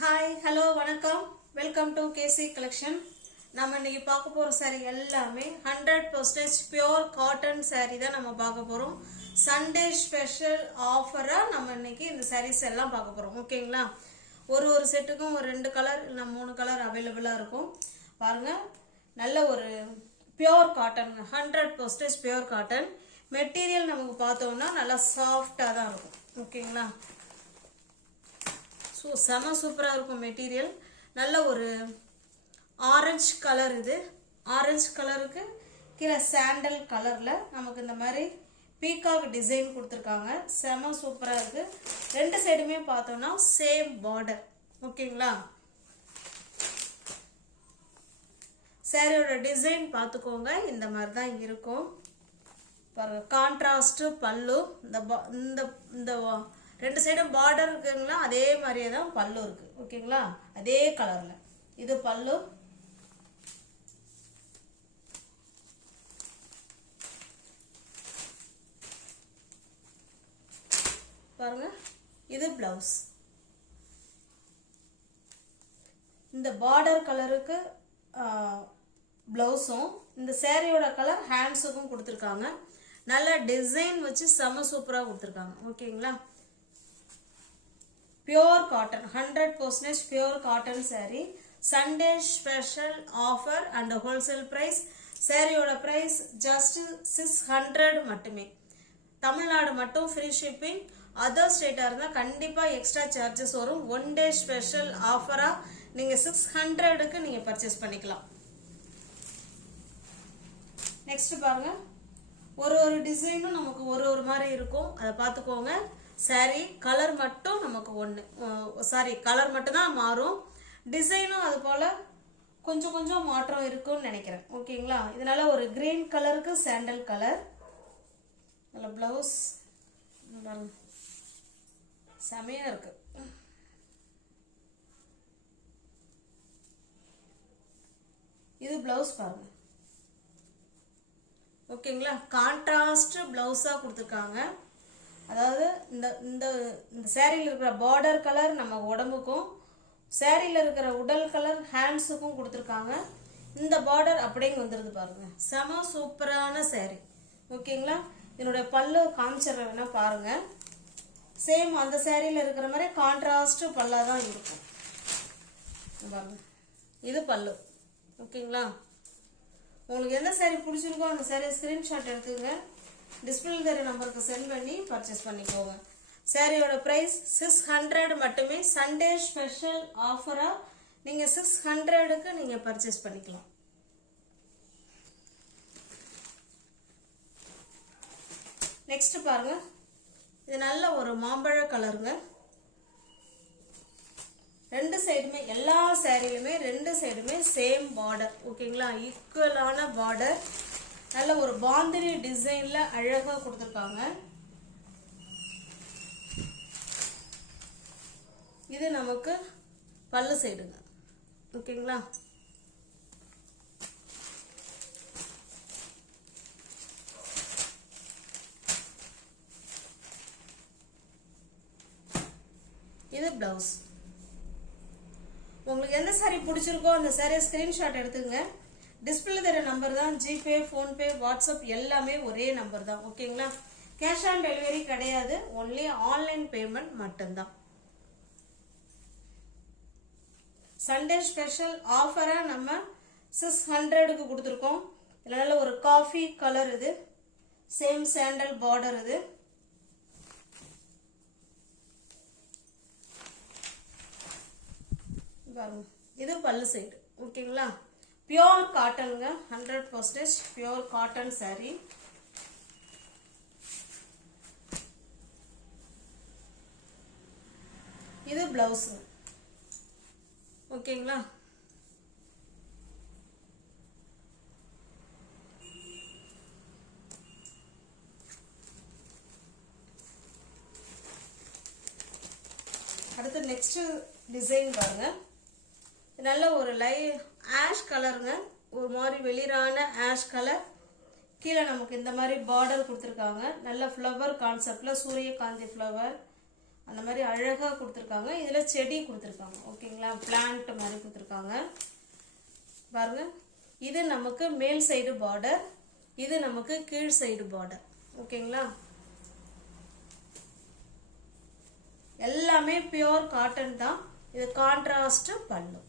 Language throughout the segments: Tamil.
ஹாய் ஹலோ வணக்கம் வெல்கம் டு கேசி கலெக்ஷன். நம்ம இன்னைக்கு பார்க்க போகிற சாரீ எல்லாமே 100% பியோர் காட்டன் சாரீ தான் நம்ம பார்க்க போகிறோம். சண்டே ஸ்பெஷல் ஆஃபராக நம்ம இன்னைக்கு இந்த சாரீஸ் எல்லாம் பார்க்க போகிறோம். ஓகேங்களா? ஒரு செட்டுக்கும் ஒரு 2 கலர் இல்லை 3 கலர் அவைலபிளாக இருக்கும். பாருங்கள், நல்ல ஒரு pure cotton, 100% pure cotton material. நமக்கு பார்த்தோம்னா நல்லா சாஃப்டாக தான் இருக்கும். ஓகேங்களா? ஸோ செம சூப்பராக இருக்கும் மெட்டீரியல். நல்ல ஒரு ஆரஞ்சு கலர். இது ஆரஞ்சு கலருக்கு கீழே சாண்டல் கலரில் நமக்கு இந்த மாதிரி பீகாக் டிசைன் கொடுத்துருக்காங்க. செம சூப்பராக இருக்குது. 2 சைடுமே பார்த்தோம்னா சேம் பார்டர். ஓகேங்களா? சாரியோட டிசைன் பார்த்துக்கோங்க, இந்த மாதிரி தான் இருக்கும். பாருங்க, கான்ட்ராஸ்ட் பல்லு. இந்த 2 சைடும் பார்டர் இருக்குங்களா, அதே மாதிரியே தான் பல்லு இருக்கு. ஓகேங்களா? அதே கலர்ல இது பல்லு. பாருங்க, இது பிளவுஸ். இந்த பார்டர் கலருக்கு பிளவுஸும் இந்த சேரீயோட கலர் ஹேண்ட்ஸுக்கும் கொடுத்துருக்காங்க. நல்ல டிசைன் வச்சு செம சூப்பராக கொடுத்துருக்காங்க. ஓகேங்களா? Pure cotton, 100% pure cotton sari. Sunday special offer and wholesale price. சாரியோட பிரைஸ் ஜஸ்ட் 600 மட்டுமே. தமிழ்நாடு மட்டும் ஃப்ரீ ஷிப்பிங். அதர் ஸ்டேட்டாக இருந்தால் கண்டிப்பாக எக்ஸ்ட்ரா சார்ஜஸ் வரும். 1 டே ஸ்பெஷல் ஆஃபராக நீங்கள் 600க்கு நீங்கள் பர்ச்சேஸ் பண்ணிக்கலாம். நெக்ஸ்ட் பாருங்க, ஒரு டிசைனும் நமக்கு ஒரு மாதிரி இருக்கும். அதை பார்த்துக்கோங்க. சாரி கலர் மட்டும் நமக்கு கலர் மட்டும் தான் மாறும். டிசைனும் அது போல கொஞ்சம் மாற்றம் இருக்கும்னு நினைக்கிறேன். ஓகேங்களா? இதனால ஒரு கிரீன் கலருக்கு சாண்டல் கலர். நல்ல பிளவுஸ் செமையா இருக்கு. இது பிளவுஸ் பாருங்க. ஓகேங்களா? கான்ட்ராஸ்ட் பிளவுஸா கொடுத்துருக்காங்க. அதாவது இந்த சேரீல இருக்கிற பார்டர் கலர் நம்ம உடம்புக்கும், சேரீல இருக்கிற உடல் கலர் ஹேண்ட்ஸுக்கும் கொடுத்துருக்காங்க. இந்த பார்டர் அப்படியே வந்துருது பாருங்க. செம சூப்பரான சேரீ. ஓகேங்களா? என்னுடைய பல்லு காமிச்சிடுறேன், வேணா பாருங்க. சேம் அந்த சேரீல இருக்கிற மாதிரி கான்ட்ராஸ்ட் பல்லா தான் இருக்கும். பாருங்க, இது பல்லு. ஓகேங்களா? உங்களுக்கு எந்த சேரீ பிடிச்சிருக்கோ அந்த சேரீ ஸ்கிரீன்ஷாட் எடுத்துங்க. டிஸ்பிளே தெரிய நம்பருக்கு சென்ட் பண்ணி பர்ச்சேஸ் பண்ணிக்கோங்க. சாரியோட பிரைஸ் 600 மட்டுமே. சண்டே ஸ்பெஷல் ஆஃபரா நீங்க 600க்கு நீங்க பர்ச்சேஸ் பண்ணிக்கலாம். நெக்ஸ்ட் பாருங்க, இது நல்ல ஒரு மாம்பழ கலருங்க. 2 சைடுமே, எல்லா சாரிலுமே 2 சைடுமே சேம் பார்டர். ஓகேங்களா? ஈக்குவலான பார்டர். நல்ல ஒரு பாந்தினி டிசைன்ல அழகா கொடுத்துருக்காங்க. இது நமக்கு பல்லு சைடுங்க. ஓகேங்களா? இது பிளவுஸ். உங்களுக்கு எந்த சாரி பிடிச்சிருக்கோ அந்த சாரியை ஸ்கிரீன்ஷாட் எடுத்துங்க. டிஸ்பிளே தர நம்பர் தான். ஜிபே, போன்பே, வாட்ஸ்அப் எல்லாமே ஒரே நம்பர் தான். ஓகேங்களா? கேஷ் ஆன் டெலிவரி கிடையாது. ஒன்லி ஆன்லைன் பேமெண்ட் மட்டும்தான். சண்டே ஸ்பெஷல் ஆஃபரா நம்ம 600க்கு கொடுத்துருக்கோம். இதனால ஒரு காஃபி கலர். இது சேம் சாண்டல் பார்டர். இது பாருங்க, இது பல்லு சைடு. ஓகேங்களா? பியோர் காட்டனுங்க, 100% பியோர் காட்டன் சாரீ. இது பிளவுஸ். ஓகேங்களா? அடுத்து நெக்ஸ்ட் டிசைன் பாருங்க. நல்ல ஒரு ஆஷ் கலருங்க. ஒரு மாதிரி வெளிரான ஆஷ் கலர். கீழே நமக்கு இந்த மாதிரி பார்டர் கொடுத்துருக்காங்க. நல்ல ஃப்ளவர் கான்செப்ட்ல சூரியகாந்தி ஃப்ளவர் அந்த மாதிரி அழகாக கொடுத்துருக்காங்க. இதில் செடி கொடுத்துருக்காங்க. ஓகேங்களா, பிளான்ட் மாதிரி கொடுத்துருக்காங்க பாருங்க. இது நமக்கு மேல் சைடு பார்டர், இது நமக்கு கீழ் சைடு பார்டர். ஓகேங்களா, எல்லாமே பியோர் காட்டன் தான். இது கான்ட்ராஸ்ட் பல்லு.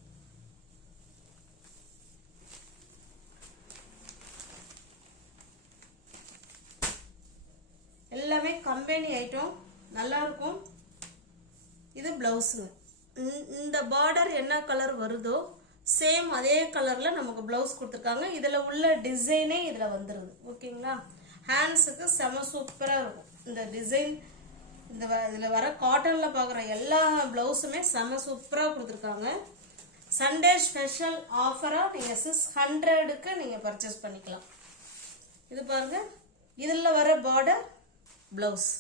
எல்லாமே கம்பெனி ஐட்டம், நல்லா இருக்கும். இது பிளவுஸுங்க. இந்த பார்டர் என்ன கலர் வருதோ சேம் அதே கலர்ல நமக்கு பிளவுஸ் கொடுத்துருக்காங்க. இதுல உள்ள டிசைனே இதுல வந்துருது. ஓகேங்களா, ஹேண்ட்ஸுக்கு செம சூப்பரா இருக்கும் இந்த டிசைன். இதுல வர காட்டன்ல பாக்குற எல்லா பிளவுஸுமே செம சூப்பரா கொடுத்துருக்காங்க. சண்டே ஸ்பெஷல் ஆஃபரா நீங்க 600க்கு நீங்க பர்ச்சேஸ் பண்ணிக்கலாம். இது பாருங்க, இதுல வர பார்டர் பிளவுஸ்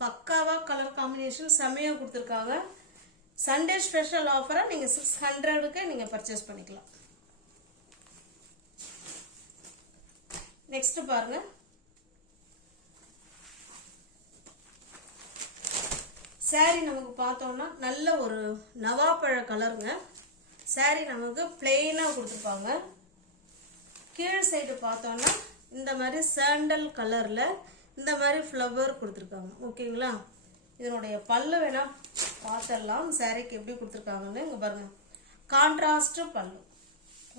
பக்காவா கலர் காம்பினேஷன் செமையா கொடுத்துருக்காங்க. சண்டே ஸ்பெஷல் ஆஃபரா நீங்க 600க்கு நீங்க பர்ச்சேஸ் பண்ணிக்கலாம். நெக்ஸ்ட் பாருங்க, சாரி நமக்கு பார்த்தோம்னா நல்ல ஒரு நவாப்பழ கலருங்க. சாரி நமக்கு பிளெயினா கொடுத்துருப்பாங்க. கீழ் சைடு பார்த்தோம்னா இந்த மாதிரி சாண்டல் கலர்ல இந்த மாதிரி ஃப்ளவர் கொடுத்துருக்காங்க. ஓகேங்களா, இதனுடைய பல்லு வேணா பார்த்துடலாம் சாரிக்கு எப்படி கொடுத்துருக்காங்கன்னு. இங்க பாருங்க, கான்ட்ராஸ்ட் பல்லு.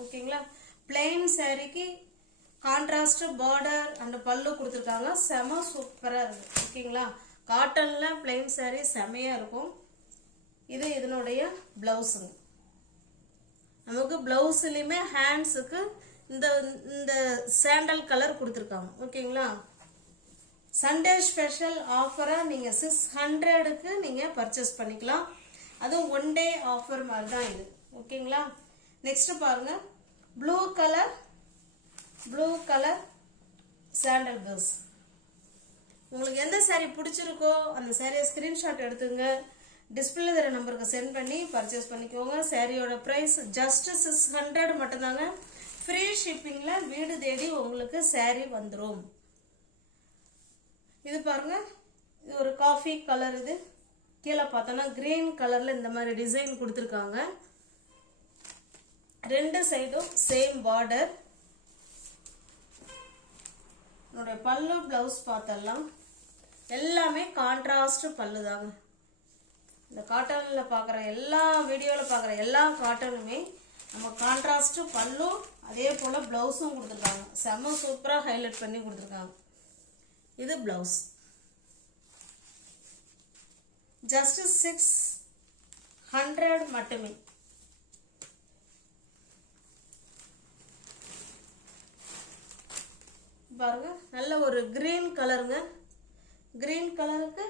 ஓகேங்களா, பிளெயின் சாரிக்கு கான்ட்ராஸ்ட் பார்டர் அண்ட் பல்லு கொடுத்துருக்காங்க. செம சூப்பரா இருக்கு. ஓகேங்களா, காட்டன்ல பிளெயின் சாரி செமையா இருக்கும். இது இதனுடைய பிளவுஸுங்க. நமக்கு பிளவுஸ்லயுமே ஹேண்ட்ஸுக்கு இந்த சாண்டல் கலர் கொடுத்துருக்காங்க. ஓகேங்களா, சண்டே ஸ்பெஷல் ஆஃபரா நீங்க 600க்கு நீங்க பர்ச்சேஸ் பண்ணிக்கலாம். அதுவும் ஒன் டே ஆஃபர் மாதிரி தான் இது. ஓகேங்களா, நெக்ஸ்ட் பாருங்க, ப்ளூ கலர் சாண்டல் பர்ஸ். உங்களுக்கு எந்த சாரி பிடிச்சிருக்கோ அந்த சாரியை ஸ்கிரீன்ஷாட் எடுத்துங்க, டிஸ்பிளே தர நம்பருக்கு சென்ட் பண்ணி பர்ச்சேஸ் பண்ணிக்கோங்க. சாரியோட பிரைஸ் ஜஸ்ட் 600 மட்டும்தாங்க. ஃப்ரீ ஷிப்பிங்ல வீடு தேடி உங்களுக்கு சாரி வந்துடும். இது பாருங்க, இது ஒரு காஃபி கலர். இது கீழே பார்த்தோம்னா கிரீன் கலர்ல இந்த மாதிரி டிசைன் கொடுத்துருக்காங்க. ரெண்டு சைடும் சேம் பார்டர். பல்லு பிளவுஸ் பார்த்தலாம் எல்லாமே கான்ட்ராஸ்ட் பல்லு தாங்க. இந்த காட்டன்ல பாக்குற எல்லா வீடியோல பாக்குற எல்லா காட்டனுமே நம்ம கான்ட்ராஸ்ட் பல்லு அதே போல பிளவுஸும் கொடுத்துருக்காங்க. செம சூப்பரா ஹைலைட் பண்ணி கொடுத்துருக்காங்க. இது பிளவுஸ் ஜஸ்ட் 600 மட்டுமே. பாருங்க, நல்ல ஒரு கிரீன் கலருங்க. கிரீன் கலருக்கு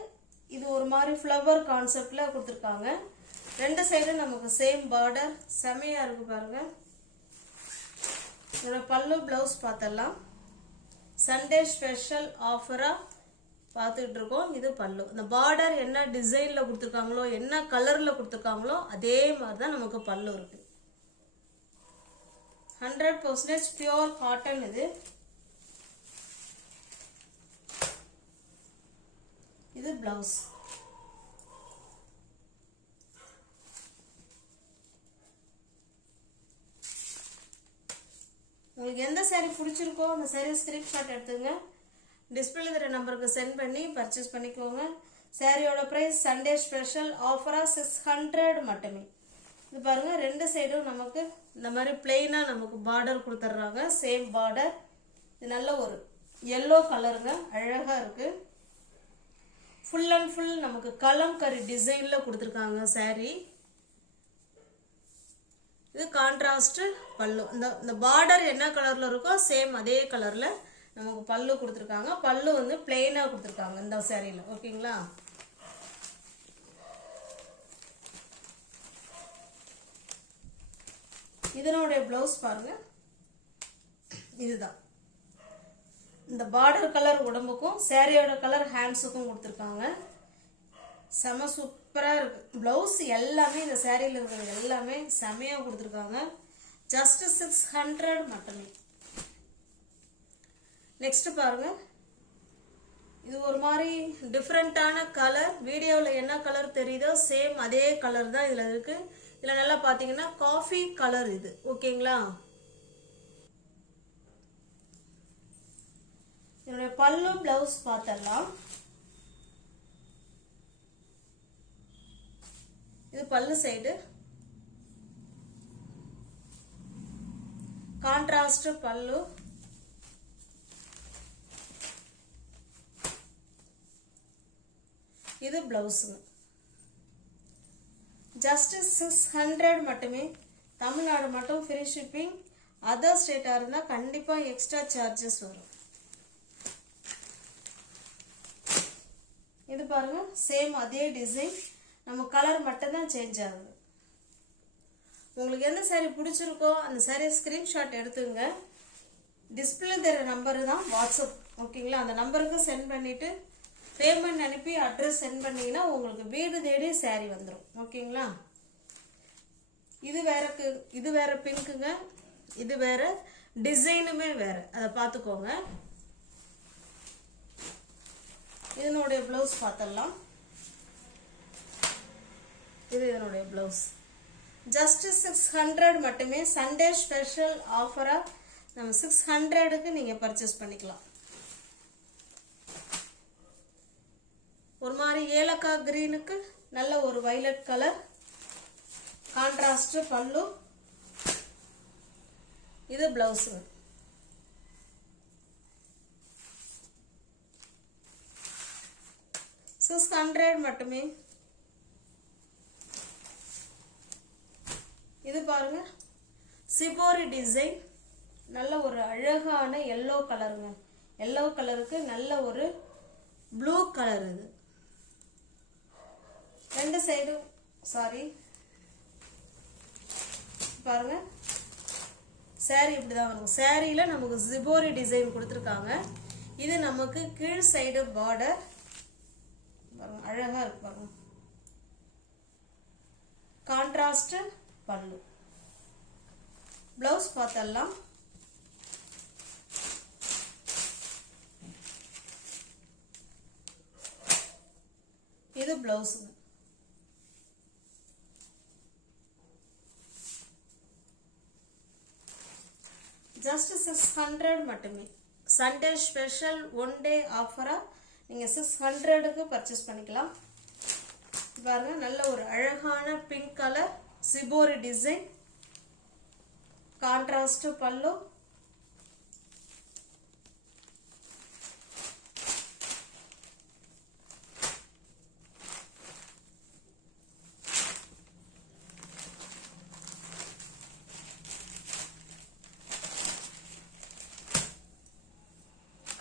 இது ஒரு மாதிரி ஃப்ளவர் கான்செப்ட்ல கொடுத்துருக்காங்க. ரெண்டு சைடும் நமக்கு சேம் பார்டர். செமையா இருக்கு பாருங்க. இதோட பல்லு பிளவுஸ் பார்த்தலாம். சண்டே ஸ்பெஷல் ஆஃபரா பார்த்துக்கிட்டு இருக்கோம். இது பல்லு. இந்த பார்டர் என்ன டிசைன்ல கொடுத்துருக்காங்களோ என்ன கலர்ல கொடுத்துருக்காங்களோ அதே மாதிரி தான் நமக்கு பல்லு இருக்கு. 100% பியூர் காட்டன். இது பிளவுஸ். உங்களுக்கு எந்த சாரி பிடிச்சிருக்கோ அந்த சாரி ஸ்கிரீன்ஷாட் எடுத்துங்க, டிஸ்பிளே தர நம்பருக்கு சென்ட் பண்ணி பர்ச்சேஸ் பண்ணிக்கோங்க. சாரியோட பிரைஸ் சண்டே ஸ்பெஷல் ஆஃபரா 600 மட்டுமே. இது பாருங்க, ரெண்டு சைடும் நமக்கு இந்த மாதிரி பிளெயினா நமக்கு பார்டர் கொடுத்துட்றாங்க. Same border. இது நல்ல ஒரு yellow கலருங்க, அழகா இருக்கு. ஃபுல் அண்ட் ஃபுல் நமக்கு கலம்கரி டிசைன்ல கொடுத்துருக்காங்க சாரி. இது கான்ட்ராஸ்ட் பல்லு. இந்த பார்டர் என்ன கலர்ல இருக்கோ சேம் அதே கலர்ல நமக்கு பல்லு கொடுத்துருக்காங்க. பல்லு வந்து பிளெயினா கொடுத்துருக்காங்க இந்த சாரியில. ஓகேங்களா, இதனுடைய பிளவுஸ் பாருங்க. இதுதான் இந்த பார்டர் கலர் உடம்புக்கும் சாரியோட கலர் ஹேண்ட்ஸுக்கும் கொடுத்துருக்காங்க. செம சூப்பரா இருக்கு. பிளவுஸ் எல்லாமே இந்த சாரியில இருக்கிறது எல்லாமே செமையா கொடுத்துருக்காங்க. ஜஸ்ட் 600 மட்டுமே. நெக்ஸ்ட் பாருங்க, இது ஒரு மாதிரி டிஃப்ரெண்ட்டான கலர். வீடியோவில் என்ன கலர் தெரியுதோ சேம் அதே கலர் தான் இதில் இருக்குது. இதில் நல்லா பார்த்தீங்கன்னா காஃபி கலர் இது. ஓகேங்களா? என்னுடைய பல்லு பிளவுஸ் பார்த்தரலாம். இது பல்லு சைடு, கான்ட்ராஸ்ட் பல்லு. இது பிளவுஸுங்க. ஜஸ்ட் 600 மட்டுமே. தமிழ்நாடு மட்டும் ஃப்ரீ ஷிப்பிங். அதர் ஸ்டேட்டாக இருந்தால் கண்டிப்பாக எக்ஸ்ட்ரா சார்ஜஸ் வரும். இது பாருங்க, சேம் அதே டிசைன், நம்ம கலர் மட்டும்தான் சேஞ்ச் ஆகுது. உங்களுக்கு எந்த சாரீ பிடிச்சிருக்கோ அந்த சாரீ ஸ்கிரீன்ஷாட் எடுத்துங்க. டிஸ்பிளே தர நம்பரு தான் வாட்ஸ்அப். ஓகேங்களா? அந்த நம்பருக்கு சென்ட் பண்ணிவிட்டு பேமெண்ட் அனுப்பி அட்ரஸ் சென்ட் பண்ணிங்கன்னா உங்களுக்கு வீடு தேடி சாரீ வந்துடும். ஓகேங்களா? இது வேற பிங்க்குங்க. இது வேற டிசைனுமே வேற, அதை பார்த்துக்கோங்க. இதனுடைய பிளவுஸ் பார்த்தலாம். இது இதனுடைய பிளவுஸ். ஜஸ்ட் 600 மட்டுமே. சண்டே ஸ்பெஷல் ஆஃபரா நம்ம 600க்கு நீங்க பர்ச்சேஸ் பண்ணிக்கலாம். ஒரு மாதிரி ஏலக்காய் கிரீனுக்கு நல்ல ஒரு வயலட் கலர், கான்ட்ராஸ்ட் பல்லு. இது பிளவுஸ். 600 மட்டுமே. இது பாருங்க, சிபோரி டிசைன், நல்ல ஒரு அழகான எல்லோ கலருங்க. எல்லோ கலருக்கு நல்ல ஒரு ப்ளூ கலர். இது ரெண்டு சைடும் சாரி பாருங்க. சாரி இப்படிதான் வரும். சாரியில நமக்கு சிபோரி டிசைன் கொடுத்துருக்காங்க. இது நமக்கு கீழ் சைடு பார்டர் அழகா இருக்கு பாருங்க. கான்ட்ராஸ்ட் பல்லு. பிளவுஸ் பார்த்தலாம். இது பிளவுஸ். ஜஸ்ட் 600 மட்டுமே. சண்டே ஸ்பெஷல் ஒன் டே ஆஃபரா நீங்க 600க்கு பர்ச்சேஸ் பண்ணிக்கலாம். பாருங்க, நல்ல ஒரு அழகான pink colour shibori design, contrast பல்லு.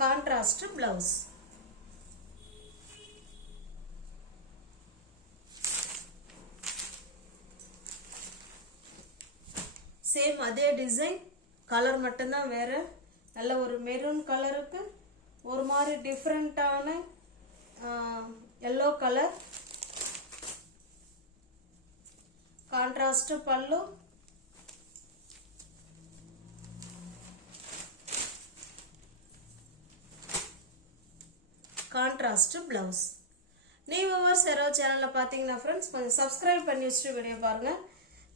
Contrast blouse. சேம் அதே டிசைன், கலர் மட்டும்தான் வேற. நல்ல ஒரு மெரூன் கலருக்கு ஒரு மாதிரி டிஃப்ரெண்டான எல்லோ கலர், கான்ட்ராஸ்ட் பல்லு. Contrast blouse. நீ வியூவர்ஸ் யாராவது சேனல்ல பாத்தீங்கன்னா ஃப்ரெண்ட்ஸ் கொஞ்சம் சப்ஸ்கிரைப் பண்ணி வச்சுட்டு வீடியோ பாருங்க.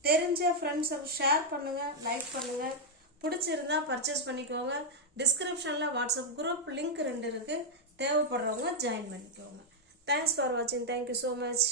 தெரிஞ்ச ஃப்ரெண்ட்ஸ் ஷேர் பண்ணுங்க, லைக் பண்ணுங்க. பிடிச்சிருந்தா பர்ச்சேஸ் பண்ணிக்கோங்க. டிஸ்கிரிப்ஷன்ல வாட்ஸ்அப் குரூப் லிங்க் 2 இருக்கு. தேவைப்படுறவங்க ஜாயின் பண்ணிக்கோங்க. தேங்க்ஸ் ஃபார் வாட்சிங். Thank you so much.